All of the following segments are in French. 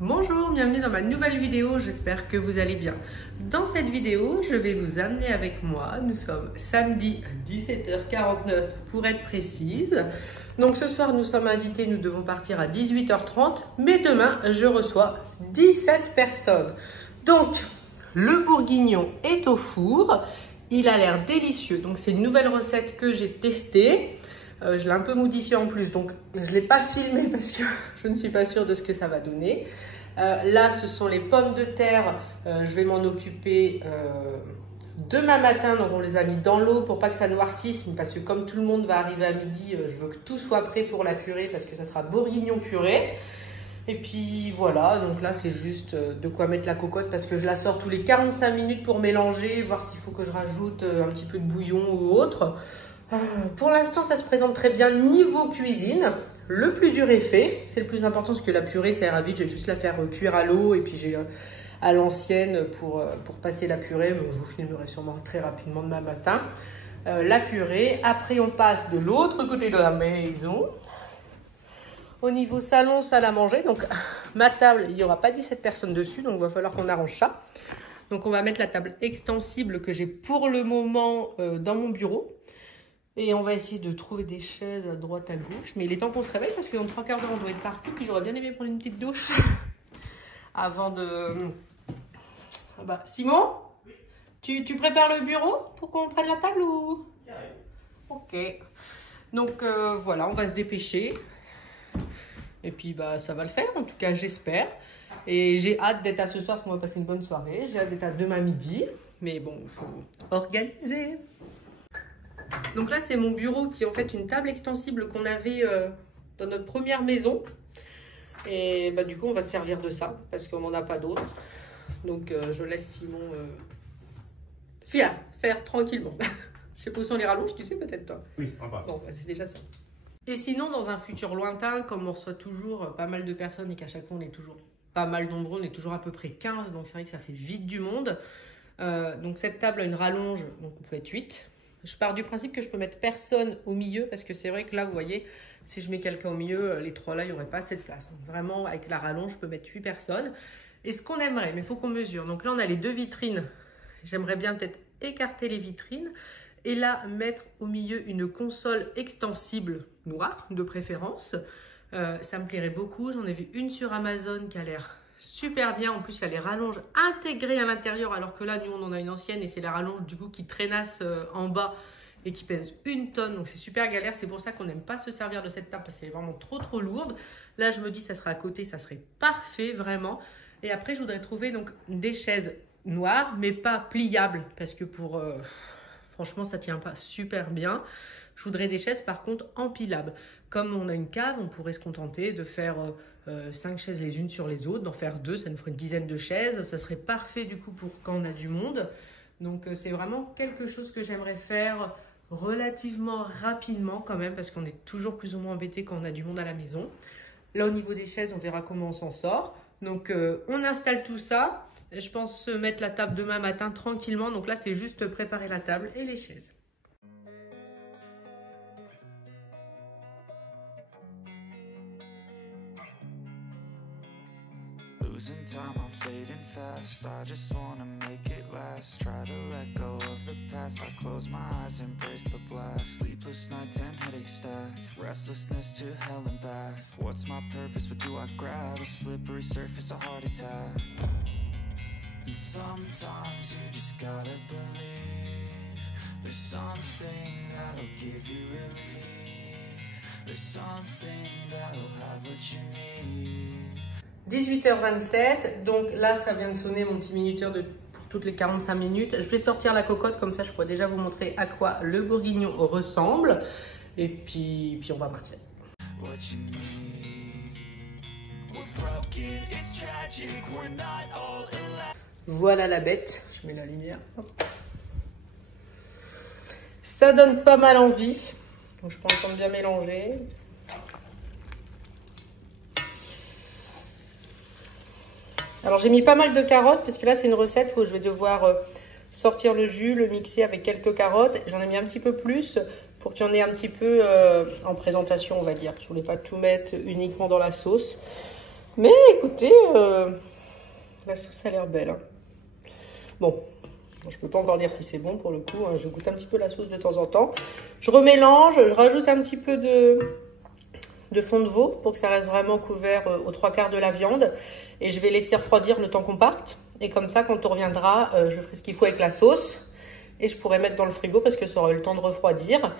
Bonjour, bienvenue dans ma nouvelle vidéo, j'espère que vous allez bien. Dans cette vidéo, je vais vous amener avec moi, nous sommes samedi à 17h49 pour être précise. Donc ce soir nous sommes invités, nous devons partir à 18h30, mais demain je reçois 17 personnes. Donc le bourguignon est au four, il a l'air délicieux, donc c'est une nouvelle recette que j'ai testée. Je l'ai un peu modifié en plus, donc je ne l'ai pas filmé parce que je ne suis pas sûre de ce que ça va donner. Là, ce sont les pommes de terre. Je vais m'en occuper demain matin. Donc, on les a mis dans l'eau pour pas que ça noircisse. Parce que comme tout le monde va arriver à midi, je veux que tout soit prêt pour la purée parce que ça sera bourguignon purée. Et puis voilà, donc là, c'est juste de quoi mettre la cocotte parce que je la sors tous les 45 minutes pour mélanger, voir s'il faut que je rajoute un petit peu de bouillon ou autre. Pour l'instant, ça se présente très bien niveau cuisine. Le plus dur est fait. C'est le plus important parce que la purée, ça ira vite. Je vais juste la faire cuire à l'eau et puis j'ai à l'ancienne pour passer la purée. Donc, je vous filmerai sûrement très rapidement demain matin. La purée. Après, on passe de l'autre côté de la maison. Au niveau salon, salle à manger. Donc, ma table, il n'y aura pas 17 personnes dessus. Donc, il va falloir qu'on arrange ça. Donc, on va mettre la table extensible que j'ai pour le moment dans mon bureau. Et on va essayer de trouver des chaises à droite, à gauche. Mais il est temps qu'on se réveille parce que dans 3 quarts d'heure, on doit être parti. Puis j'aurais bien aimé prendre une petite douche avant de... Bah, Simon, tu prépares le bureau pour qu'on prenne la table ou... Ok. Donc voilà, on va se dépêcher. Et puis bah ça va le faire, en tout cas j'espère. Et j'ai hâte d'être à ce soir parce qu'on va passer une bonne soirée. J'ai hâte d'être à demain midi. Mais bon, il faut organiser. Donc là, c'est mon bureau qui est en fait une table extensible qu'on avait dans notre première maison. Et bah, du coup, on va se servir de ça parce qu'on n'en a pas d'autres. Donc, je laisse Simon faire tranquillement. Je sais pas où sont les rallonges, tu sais peut-être toi. Oui, en bas. Bon, bah, c'est déjà ça. Et sinon, dans un futur lointain, comme on reçoit toujours pas mal de personnes et qu'à chaque fois, on est toujours pas mal nombreux, on est toujours à peu près 15. Donc, c'est vrai que ça fait vite du monde. Donc, cette table a une rallonge, donc on peut être 8. Je pars du principe que je peux mettre personne au milieu parce que c'est vrai que là, vous voyez, si je mets quelqu'un au milieu, les 3 là, il n'y aurait pas assez de place. Donc vraiment, avec la rallonge, je peux mettre 8 personnes. Et ce qu'on aimerait, mais il faut qu'on mesure. Donc là, on a les 2 vitrines. J'aimerais bien peut-être écarter les vitrines et là, mettre au milieu une console extensible noire, de préférence. Ça me plairait beaucoup. J'en ai vu une sur Amazon qui a l'air super bien. En plus, il y a les rallonges intégrées à l'intérieur, alors que là, nous, on en a une ancienne et c'est la rallonge du coup qui traînasse en bas et qui pèse 1 tonne. Donc, c'est super galère. C'est pour ça qu'on n'aime pas se servir de cette table parce qu'elle est vraiment trop lourde. Là, je me dis, ça sera à côté, ça serait parfait, vraiment. Et après, je voudrais trouver donc des chaises noires, mais pas pliables parce que franchement, ça tient pas super bien. Je voudrais des chaises par contre empilables. Comme on a une cave, on pourrait se contenter de faire 5 chaises les unes sur les autres, d'en faire 2, ça nous ferait une dizaine de chaises. Ça serait parfait du coup pour quand on a du monde. Donc c'est vraiment quelque chose que j'aimerais faire relativement rapidement quand même, parce qu'on est toujours plus ou moins embêté quand on a du monde à la maison. Là au niveau des chaises, on verra comment on s'en sort. Donc on installe tout ça. Je pense se mettre la table demain matin tranquillement. Donc là c'est juste préparer la table et les chaises. Losing time, I'm fading fast. I just wanna make it last. Try to let go of the past. I close my eyes, embrace the blast. Sleepless nights and headaches stack. Restlessness to hell and back. What's my purpose? What do I grab? A slippery surface, a heart attack. And sometimes you just gotta believe. There's something that'll give you relief. There's something that'll have what you need. 18h27, donc là ça vient de sonner mon petit minuteur pour toutes les 45 minutes. Je vais sortir la cocotte, comme ça je pourrais déjà vous montrer à quoi le bourguignon ressemble. Et puis on va partir. Voilà la bête, je mets la lumière. Ça donne pas mal envie, donc je prends le temps de bien mélanger. Alors j'ai mis pas mal de carottes parce que là c'est une recette où je vais devoir sortir le jus, le mixer avec quelques carottes. J'en ai mis un petit peu plus pour qu'il y en ait un petit peu en présentation, on va dire. Je voulais pas tout mettre uniquement dans la sauce. Mais écoutez, la sauce a l'air belle. Hein. Bon, je peux pas encore dire si c'est bon pour le coup. Hein. Je goûte un petit peu la sauce de temps en temps. Je remélange, je rajoute un petit peu de fond de veau pour que ça reste vraiment couvert aux 3/4 de la viande. Et je vais laisser refroidir le temps qu'on parte. Et comme ça, quand on reviendra, je ferai ce qu'il faut avec la sauce. Et je pourrai mettre dans le frigo parce que ça aura eu le temps de refroidir.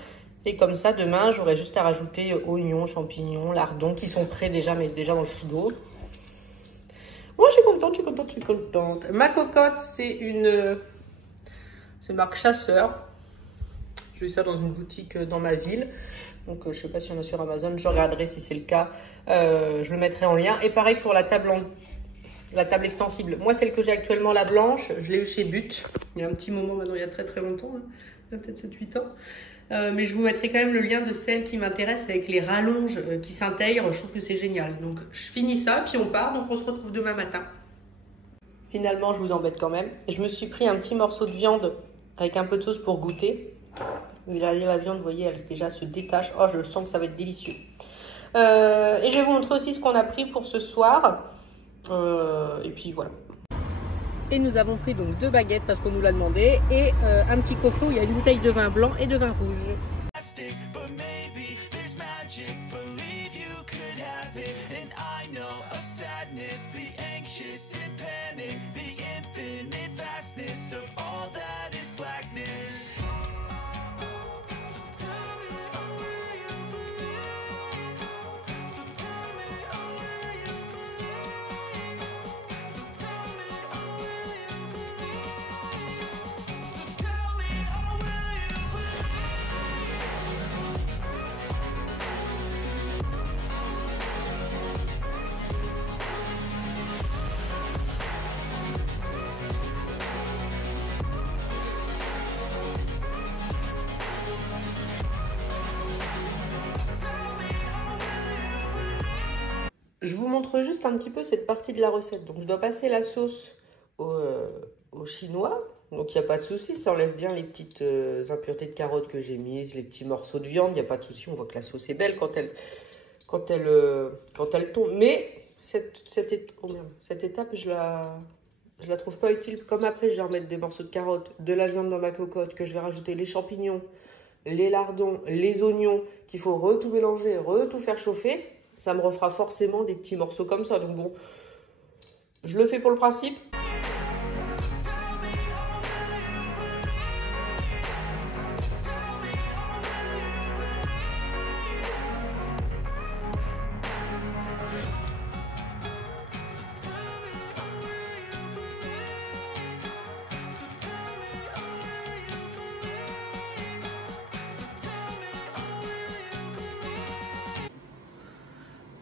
Et comme ça, demain, j'aurai juste à rajouter oignons, champignons, lardons qui sont prêts déjà, mais déjà dans le frigo. Moi, je suis contente, je suis contente, je suis contente. Ma cocotte, c'est marque Chasseur. J'ai eu ça dans une boutique dans ma ville. Donc, je ne sais pas si on a sur Amazon. Je regarderai si c'est le cas. Je le mettrai en lien. Et pareil pour la table extensible. Moi, celle que j'ai actuellement, la blanche, je l'ai eue chez But. Il y a un petit moment maintenant, il y a très très longtemps. Hein. Il y a peut-être 7-8 ans. Mais je vous mettrai quand même le lien de celle qui m'intéresse avec les rallonges qui s'intègrent. Je trouve que c'est génial. Donc, je finis ça, puis on part. Donc, on se retrouve demain matin. Finalement, je vous embête quand même. Je me suis pris un petit morceau de viande avec un peu de sauce pour goûter. Regardez la viande, vous voyez, elle déjà se détache. Oh, je sens que ça va être délicieux. Et je vais vous montrer aussi ce qu'on a pris pour ce soir. Et puis voilà. Et nous avons pris donc 2 baguettes parce qu'on nous l'a demandé. Et un petit coffret où il y a une bouteille de vin blanc et de vin rouge. Je vous montre juste un petit peu cette partie de la recette. Donc, je dois passer la sauce au chinois. Donc, il n'y a pas de souci. Ça enlève bien les petites impuretés de carottes que j'ai mises, les petits morceaux de viande. Il n'y a pas de souci. On voit que la sauce est belle quand elle tombe. Mais cette étape, je la trouve pas utile. Comme après, je vais remettre des morceaux de carottes, de la viande dans ma cocotte, que je vais rajouter les champignons, les lardons, les oignons, qu'il faut tout mélanger, tout faire chauffer. Ça me refera forcément des petits morceaux comme ça. Donc bon, je le fais pour le principe.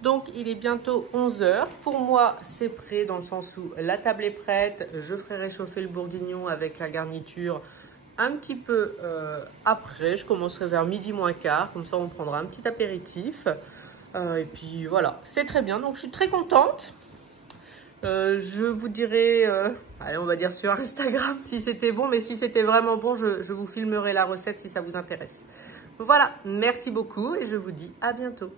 Donc, il est bientôt 11 h. Pour moi, c'est prêt dans le sens où la table est prête. Je ferai réchauffer le bourguignon avec la garniture un petit peu après. Je commencerai vers 12h moins 1/4. Comme ça, on prendra un petit apéritif. Et puis, voilà. C'est très bien. Donc, je suis très contente. Je vous dirai, allez, on va dire sur Instagram si c'était bon. Mais si c'était vraiment bon, je vous filmerai la recette si ça vous intéresse. Voilà. Merci beaucoup et je vous dis à bientôt.